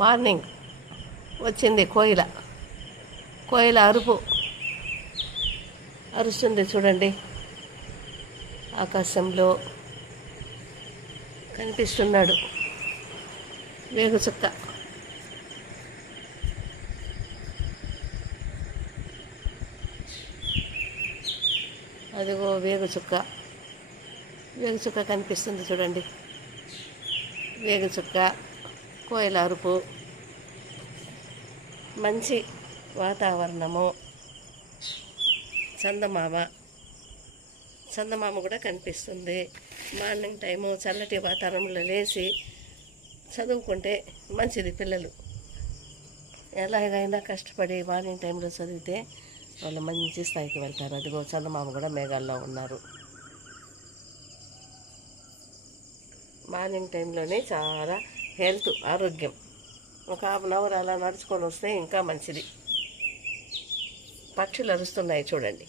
Morning వచ్చింది కోయిల. కోయిల అరుపు అరుస్తుంది చూడండి. ఆకాశంలో కనిపిస్తున్నాడు వేగుచుక్క. అదిగో వేగుచుక్క. వేగుచుక్క కనిపిస్తుంది చూడండి. వేగుచుక్క, కోయిల అరుపు, మంచి వాతావరణము, చందమామ కూడా కనిపిస్తుంది. మార్నింగ్ టైము చల్లటి వాతావరణంలో లేచి చదువుకుంటే మంచిది. పిల్లలు ఎలాగైనా కష్టపడి మార్నింగ్ టైంలో చదివితే వాళ్ళు మంచి స్థాయికి వెళ్తారు. అదిగో చందమామ కూడా మేఘాల్లో ఉన్నారు. మార్నింగ్ టైంలోనే చాలా హెల్త్, ఆరోగ్యం. ఒక హాఫ్ అన్ అవర్ అలా నడుచుకొని వస్తే ఇంకా మంచిది. పక్షులు అరుస్తున్నాయి చూడండి.